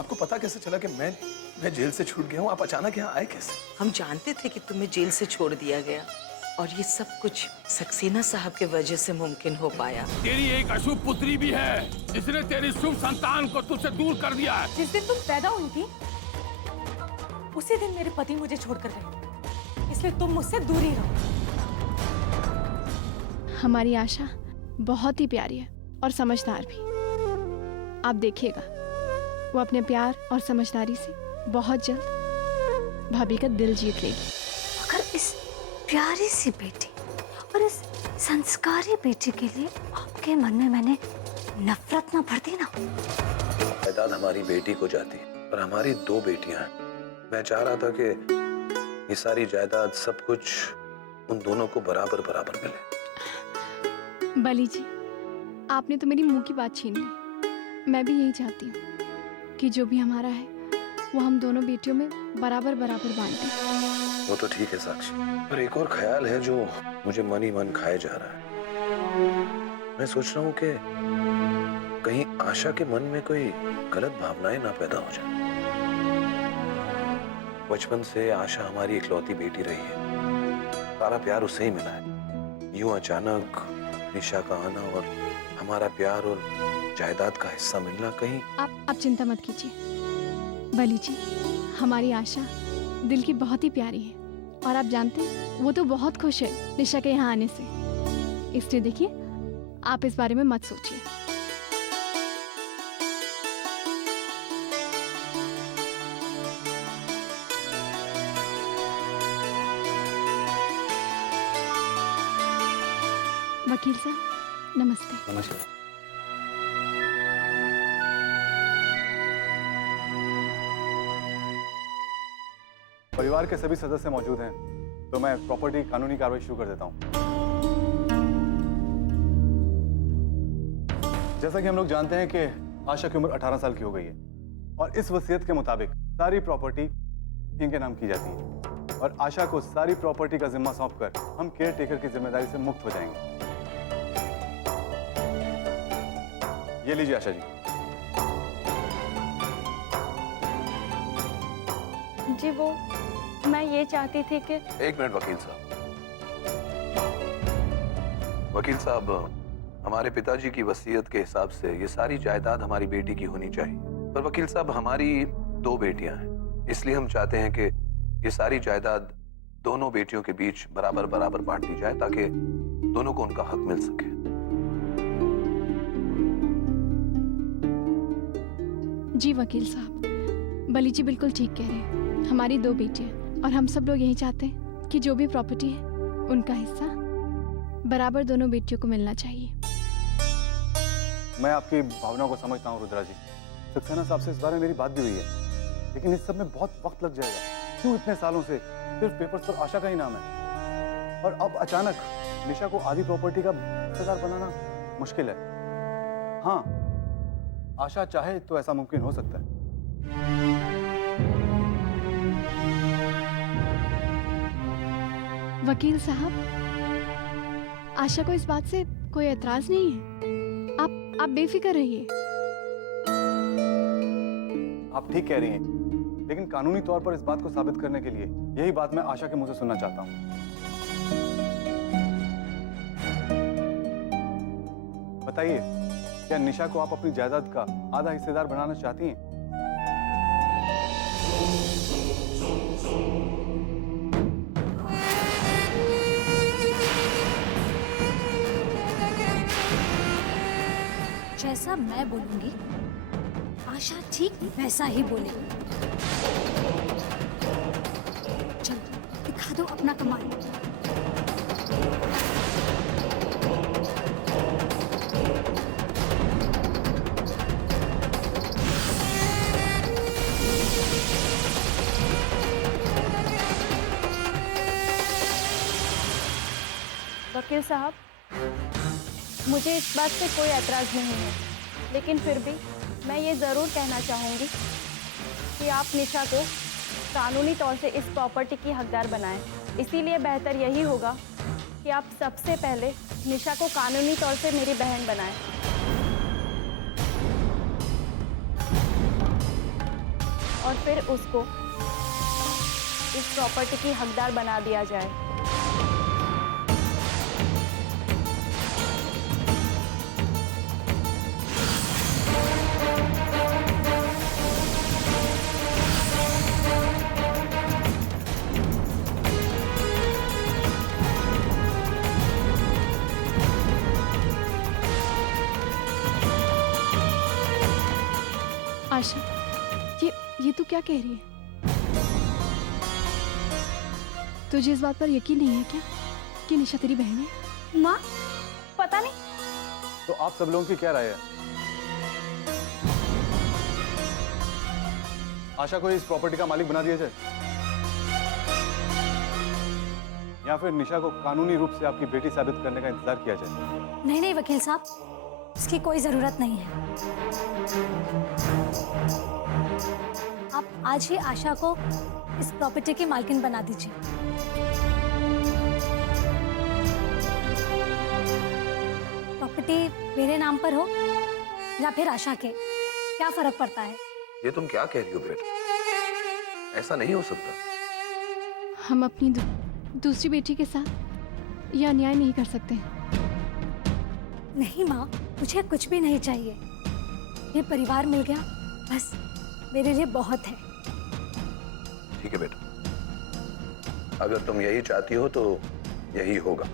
आपको पता कैसे चला कि मैं जेल से छूट गया हूँ? आप अचानक यहाँ आए कैसे? हम जानते थे कि तुम्हें जेल से छोड़ दिया गया और ये सब कुछ सक्सेना साहब के वजह से मुमकिन हो पाया। तेरी एक अशुभ पुत्री भी है जिसने तेरी शुभ संतान को तुझसे दूर कर दिया है। जिस दिन तुम पैदा हुई थी उसी दिन मेरे पति मुझे छोड़कर गए, इसलिए तुम मुझसे दूर ही रहो। हमारी आशा बहुत ही प्यारी है और समझदार भी। आप देखिएगा वो अपने प्यार और समझदारी से बहुत जल्द भाभी का दिल जीत लेगी। अगर इस प्यारी सी बेटी और इस संस्कारी बेटी के लिए आपके मन में मैंने नफरत ना भर दी ना। जायदाद हमारी बेटी को जाती पर हमारी 2 बेटियां हैं। मैं चाह रहा था कि ये सारी जायदाद सब कुछ उन दोनों को बराबर बराबर मिले। बली जी, आपने तो मेरी मुंह की बात छीन ली। मैं भी यही चाहती हूँ कि जो भी हमारा है वो हम दोनों बेटियों में बराबर बराबर बांटें। वो तो ठीक है साक्षी, पर एक और ख्याल है जो मुझे मन ही मन खाए जा रहा है। मैं सोच रहा हूँ कि कहीं आशा के मन में कोई गलत भावनाएं ना पैदा हो जाए। बचपन से आशा हमारी इकलौती बेटी रही है, सारा प्यार उसे ही मिला है। यूं अचानक निशा का आना और हमारा प्यार और जायदाद का हिस्सा मिलना, कहीं आप चिंता मत कीजिए बली जी। हमारी आशा दिल की बहुत ही प्यारी है और आप जानते हैं वो तो बहुत खुश है निशा के यहाँ आने से। इसलिए देखिए, आप इस बारे में मत सोचिए। वकील साहब नमस्ते। नमस्कार। परिवार के सभी सदस्य मौजूद हैं, तो मैं प्रॉपर्टी कानूनी कार्रवाई शुरू कर देता हूं। जैसा कि हम लोग जानते हैं कि आशा की उम्र 18 साल की हो गई है और इस वसीयत के मुताबिक सारी प्रॉपर्टी इनके नाम की जाती है और आशा को सारी प्रॉपर्टी का जिम्मा सौंपकर हम केयर टेकर की जिम्मेदारी से मुक्त हो जाएंगे। ये लीजिए आशा जी। जी वो मैं ये चाहती थी कि एक मिनट वकील साहब। वकील साहब, हमारे पिताजी की वसीयत के हिसाब से ये सारी जायदाद हमारी बेटी की होनी चाहिए, पर वकील साहब हमारी 2 बेटियां हैं, इसलिए हम चाहते हैं कि ये सारी जायदाद दोनों बेटियों के बीच बराबर बराबर बांट दी जाए ताकि दोनों को उनका हक मिल सके। जी वकील साहब, बली जी बिल्कुल ठीक कह रहे हैं। हमारी 2 बेटियां और हम सब लोग यही चाहते हैं कि जो भी प्रॉपर्टी है उनका हिस्सा बराबर दोनों बेटियों को मिलना चाहिए। मैं आपकी भावनाओं को समझता हूँ रुद्रा जी। सक्सेना साहब से इस बारे में मेरी बात भी हुई है, लेकिन इस सब में बहुत वक्त लग जाएगा। क्यों इतने सालों से सिर्फ पेपर्स पर आशा का ही नाम है और अब अचानक निशा को आधी प्रॉपर्टी का हिस्सेदार बनाना मुश्किल है। हाँ, आशा चाहे तो ऐसा मुमकिन हो सकता है। वकील साहब, आशा को इस बात से कोई एतराज नहीं है। आप बेफिक्र रहिए। आप ठीक कह रही हैं, लेकिन कानूनी तौर पर इस बात को साबित करने के लिए यही बात मैं आशा के मुंह से सुनना चाहता हूं। बताइए, क्या निशा को आप अपनी जायदाद का आधा हिस्सेदार बनाना चाहती हैं? जैसा मैं बोलूंगी आशा ठीक वैसा ही बोलेगी। चलो दिखा दो अपना कमाल। वकील साहब, मुझे इस बात से कोई एतराज़ नहीं है, लेकिन फिर भी मैं ये ज़रूर कहना चाहूँगी कि आप निशा को कानूनी तौर से इस प्रॉपर्टी की हकदार बनाएं। इसीलिए बेहतर यही होगा कि आप सबसे पहले निशा को कानूनी तौर से मेरी बहन बनाएं। और फिर उसको इस प्रॉपर्टी की हकदार बना दिया जाए। आशा, ये तू क्या कह रही है? तुझे इस बात पर यकीन नहीं है क्या कि निशा तेरी बहन है? माँ, पता नहीं। तो आप सब लोगों की क्या राय है? आशा को इस प्रॉपर्टी का मालिक बना दिया जाए या फिर निशा को कानूनी रूप से आपकी बेटी साबित करने का इंतजार किया जाए? नहीं नहीं वकील साहब, इसकी कोई जरूरत नहीं है। आप आज ही आशा को इस प्रॉपर्टी की मालकिन बना दीजिए। प्रॉपर्टी मेरे नाम पर हो या फिर आशा के, क्या फर्क पड़ता है? ये तुम क्या कह रही हो बेटा? ऐसा नहीं हो सकता। हम अपनी दूसरी बेटी के साथ यह अन्याय नहीं कर सकते। नहीं माँ, मुझे कुछ भी नहीं चाहिए। ये परिवार मिल गया, बस मेरे लिए बहुत है। ठीक है बेटा, अगर तुम यही चाहती हो तो यही होगा।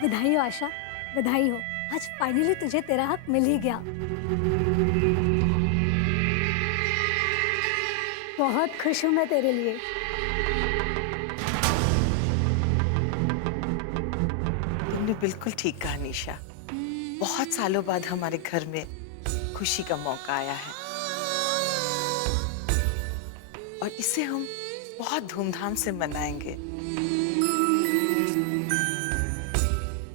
बधाई हो आशा, बधाई हो। आज फाइनली तुझे तेरा हक मिल ही गया। बहुत खुश हूं मैं तेरे लिए। तुमने बिल्कुल ठीक कहा निशा। बहुत सालों बाद हमारे घर में खुशी का मौका आया है और इसे हम बहुत धूमधाम से मनाएंगे।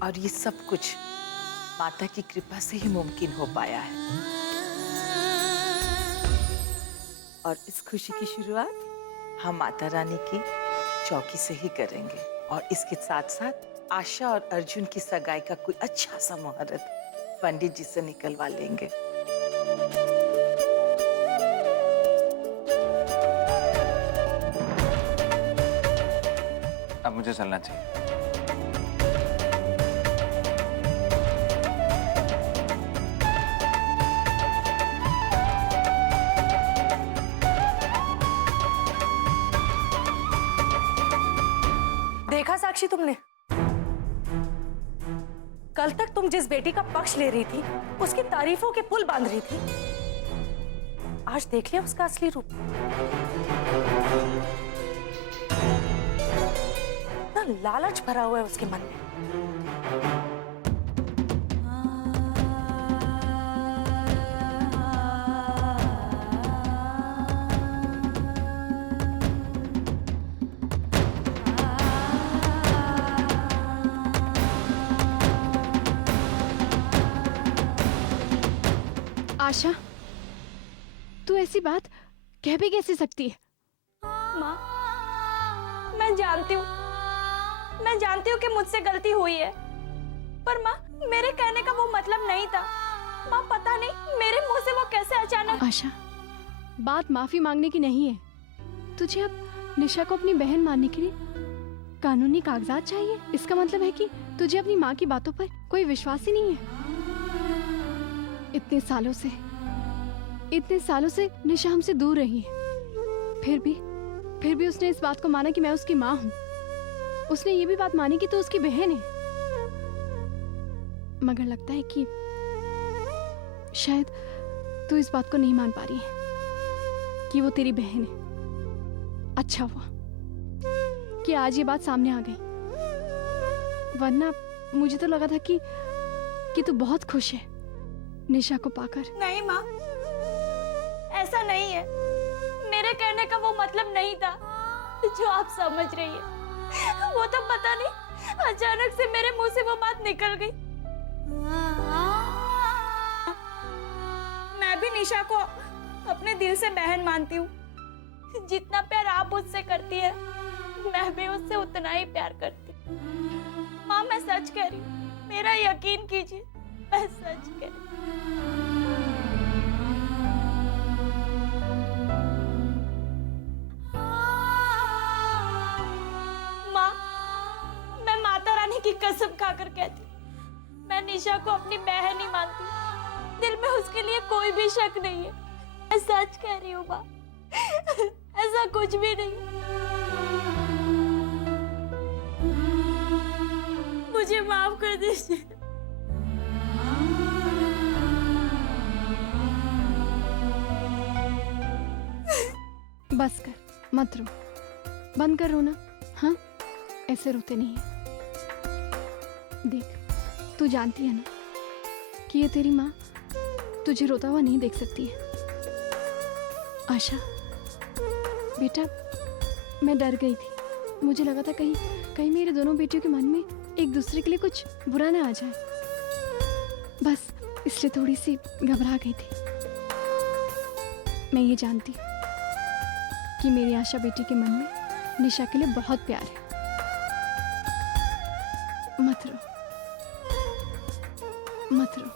और ये सब कुछ माता की कृपा से ही मुमकिन हो पाया है। और इस खुशी की शुरुआत हम माता रानी की चौकी से ही करेंगे और इसके साथ साथ आशा और अर्जुन की सगाई का कोई अच्छा सा मुहूर्त पंडित जी से निकलवा लेंगे। अब मुझे चलना चाहिए। देखा साक्षी तुमने? कल तक तुम जिस बेटी का पक्ष ले रही थी, उसकी तारीफों के पुल बांध रही थी, आज देख लिया उसका असली रूप। ना लालच भरा हुआ है उसके मन में। आशा, तू ऐसी बात कह भी कैसे सकती है? माँ, मैं जानती हूँ कि मुझसे गलती हुई है, पर माँ मेरे कहने का वो मतलब नहीं था। माँ पता नहीं मेरे मुंह से वो कैसे अचानक। आशा, बात माफी मांगने की नहीं है। तुझे अब निशा को अपनी बहन मानने के लिए कानूनी कागजात चाहिए। इसका मतलब है कि तुझे अपनी माँ की बातों पर कोई विश्वास ही नहीं है। इतने सालों से निशा हमसे दूर रही है। फिर भी उसने इस बात को माना कि मैं उसकी माँ हूँ। उसने ये भी बात मानी कि तू उसकी बहन है। मगर लगता है कि शायद तू इस बात को नहीं मान पा रही है कि वो तेरी बहन है। अच्छा हुआ कि आज ये बात सामने आ गई, वरना मुझे तो लगा था कि तू बहुत खुश है निशा को पाकर। नहीं माँ, ऐसा नहीं है। मेरे कहने का वो मतलब नहीं था जो आप समझ रही है। वो तो पता नहीं अचानक से मेरे मुंह से वो बात निकल गई। मैं भी निशा को अपने दिल से बहन मानती हूँ। जितना प्यार आप उससे करती है, मैं भी उससे उतना ही प्यार करती हूँ। माँ, मैं सच कह रही हूँ, मेरा यकीन कीजिए, मैं सच कह रही हूँ। माँ, मैं माता रानी की कसम खाकर कहती हूँ, मैं निशा को अपनी बहन ही मानती हूँ। दिल में उसके लिए कोई भी शक नहीं है। मैं सच कह रही हूँ माँ, ऐसा कुछ भी नहीं। मुझे माफ कर दीजिए। बस कर, मत रो, बंद कर रोना। हाँ, ऐसे रोते नहीं है। देख, तू जानती है ना कि ये तेरी माँ तुझे रोता हुआ नहीं देख सकती है। आशा बेटा, मैं डर गई थी। मुझे लगा था कहीं मेरे दोनों बेटियों के मन में एक दूसरे के लिए कुछ बुरा ना आ जाए, बस इसलिए थोड़ी सी घबरा गई थी। मैं ये जानती कि मेरी आशा बेटी के मन में निशा के लिए बहुत प्यार है। मत रो, मत रो।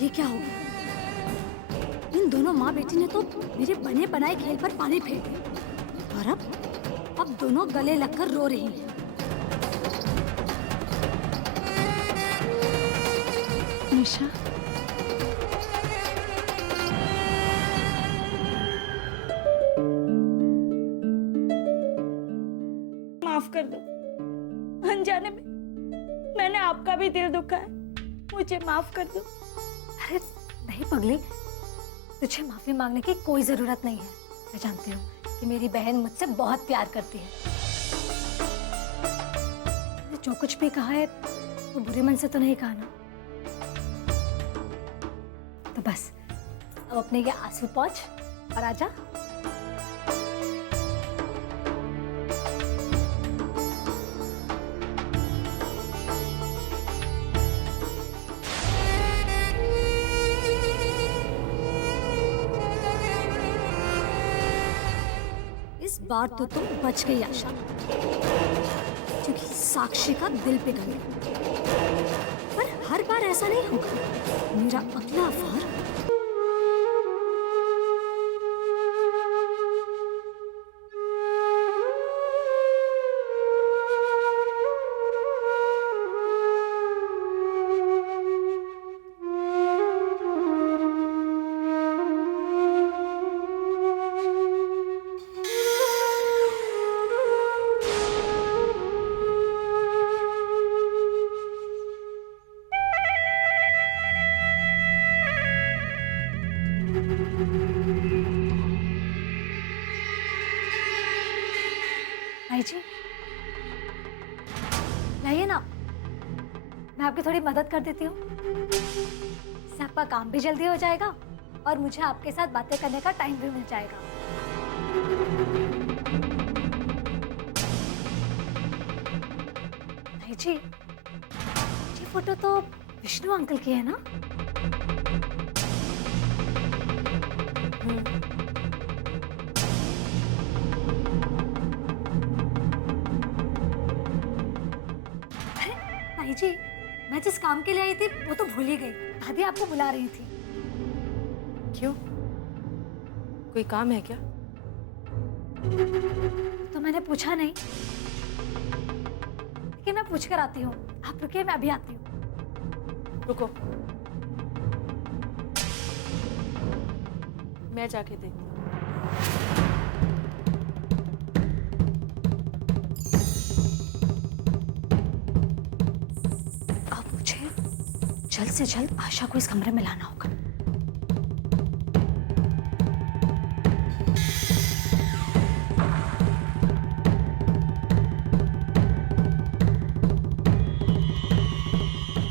ये क्या हो गया? इन दोनों माँ बेटी ने तो मेरे बने बनाए खेल पर पानी फेर दिया और अब दोनों गले लगकर रो रही हैं। निशा, माफ कर दो। अनजाने में मैंने आपका भी दिल दुखाया। मुझे माफ कर दो। अरे नहीं पगली, तुझे माफी मांगने की कोई जरूरत नहीं है। मैं जानती हूँ कि मेरी बहन मुझसे बहुत प्यार करती है। मैंने जो कुछ भी कहा है वो बुरे मन से तो नहीं कहा ना। तो बस अब अपने ये आंसू पोंछ और आजा। इस बार तो तुम बच गई आशा, क्योंकि साक्षी का दिल पिघल गया। पर हर बार ऐसा नहीं होगा। मेरा अगला वार भाई जी, लाइए ना, मैं आपकी थोड़ी मदद कर देती हूँ। इससे आपका काम भी जल्दी हो जाएगा और मुझे आपके साथ बातें करने का टाइम भी मिल जाएगा। भाई जी, ये फोटो तो विष्णु अंकल की है ना? भाई जी, मैं जिस काम के लिए आई थी वो तो भूल ही गई। दादी आपको बुला रही थी। क्यों? कोई काम है क्या? तो मैंने पूछा नहीं, लेकिन मैं पूछ कर आती हूँ। आप रुकिए, मैं अभी आती हूँ। रुको, मैं जाके देखती हूँ। अब मुझे जल्द से जल्द आशा को इस कमरे में लाना होगा।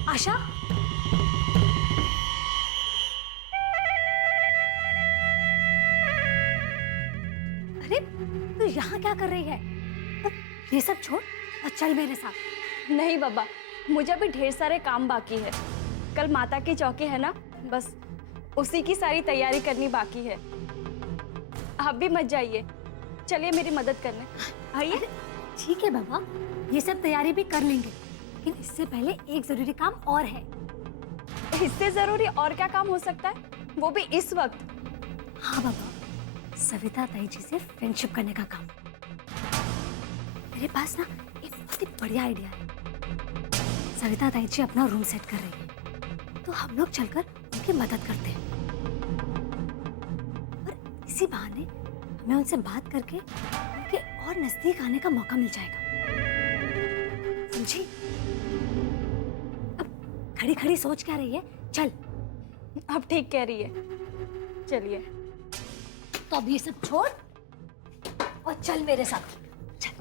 आशा, अरे तू यहाँ क्या कर रही है? अब ये सब छोड़ और चल मेरे साथ। नहीं बाबा, मुझे अभी ढेर सारे काम बाकी है। कल माता की चौकी है ना, बस उसी की सारी तैयारी करनी बाकी है। आप भी मत जाइए, चलिए मेरी मदद करने आइए। ठीक है बाबा, ये सब तैयारी भी कर लेंगे, लेकिन इससे पहले एक जरूरी काम और है। इससे जरूरी और क्या काम हो सकता है, वो भी इस वक्त? हाँ बाबा, सविता ताई जी से फ्रेंडशिप करने का काम। मेरे पास ना एक बहुत ही बढ़िया आइडिया है। सविता ताई जी अपना रूम सेट कर रही है, तो हम लोग चलकर उनकी मदद करते हैं और इसी बहाने हमें उनसे बात करके उनके और नजदीक आने का मौका मिल जाएगा। समझी? अब खड़ी खड़ी सोच क्या रही है? चल। आप ठीक कह रही है, चलिए। तो अब ये सब छोड़ और चल मेरे साथ। चल।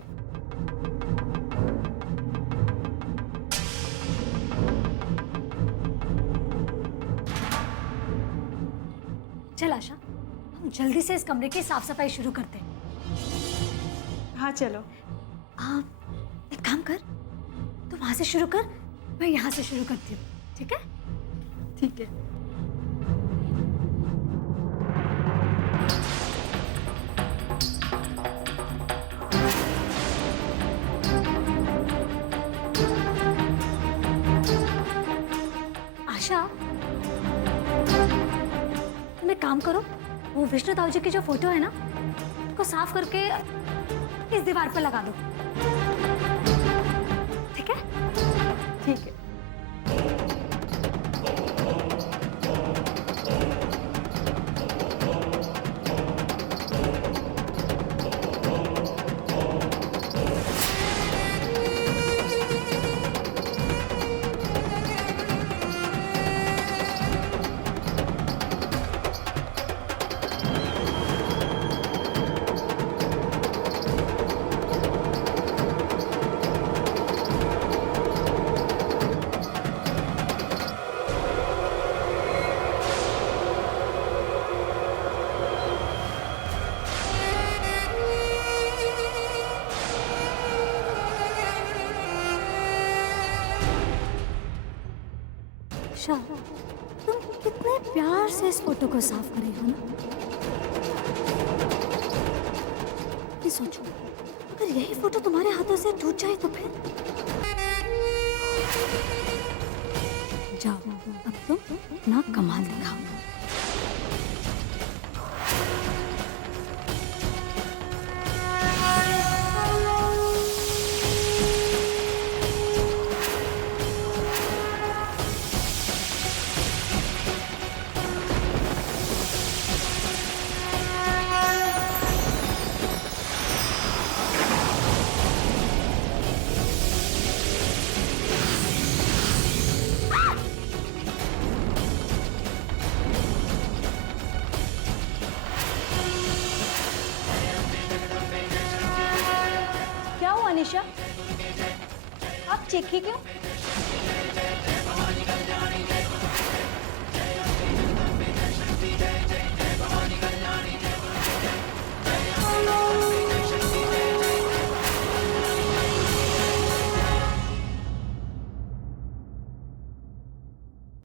चल आशा, हम जल्दी से इस कमरे की साफ सफाई शुरू करते हैं। हाँ चलो। एक काम कर, तू वहां से शुरू कर, मैं यहाँ से शुरू करती हूँ। ठीक है? ठीक है। आशा, तुम एक काम करो, वो विष्णु ताऊ जी की जो फोटो है ना, उसको साफ करके इस दीवार पर लगा दो। ठीक है? ठीक है। आशा, तुम कितने प्यार से इस फोटो को साफ कर रही हो ना। ये सोचो, अगर यही फोटो तुम्हारे हाथों से टूट जाए तो फिर? जाओ, अब तुम अपना कमाल दिखाओ। क्या हुआ निशा, आप चीखी क्यों?